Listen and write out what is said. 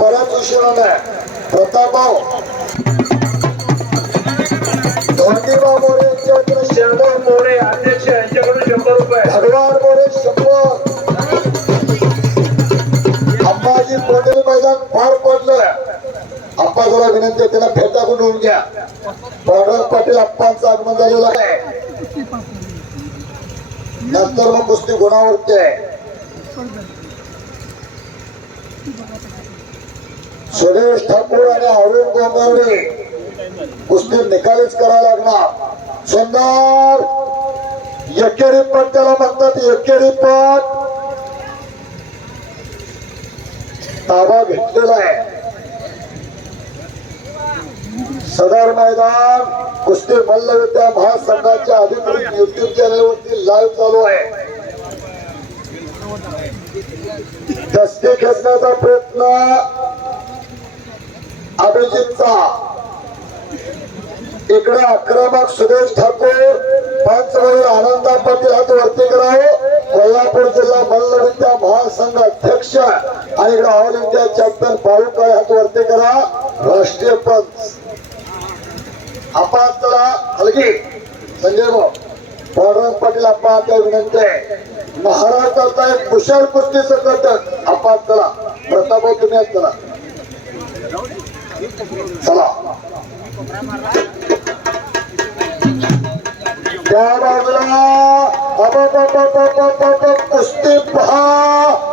बऱ्याच उशिरा नाही. प्रतापभाऊ. धोंडीबा मोरे यांच्याकडे शंभर मोरे अध्यक्ष यांच्याकडून शंभर रुपये. भगवान मोरे शंभर. अंबाजी पटेल मैदान फार पडलं. अप्पा जरा विनंती आहे, त्यांना फेटा गुंडवून घ्या. पांडुरंग पाटील अप्पांचं आगमन झालेलं आहे. नंतर मग कुस्ती गुणावरती आहे. सुरेश ठाकूर आणि अरुण गोंधळे कुस्ती निकालीच करायला लागणार. सुंदर. एकेरी पट त्याला म्हणतात एकेरी पट ताबा घेतलेला आहे. सदर मैदान कुस्ती मल्लविद्या महासंघाच्या अधिकृत युट्यूब चॅनलवरती लाईव्ह चालू आहे. दस्ती खेचण्याचा प्रयत्न. अभिजितचा. इकडे आक्रमक सुरेश ठाकूर पंचवळी आनंदा पाटील हात वरती करावं. कोल्हापूर जिल्हा मल्लविद्या महासंघ अध्यक्ष आणि इकडे ऑल इंडिया चॅम्पियन फारुख हात वरती करा. राष्ट्रीय पंच. आपण चला हलगी. संजय भाऊ. पांडुरंग पाटील आपण आता विनंती आहे. महाराष्ट्राचा एक कुशल कुस्तीचं घटक आपण चला. प्रताप तुम्ही चला. चला त्या बाजूला अबबबबबबब कुस्ती पहा अरुण गोंगावडे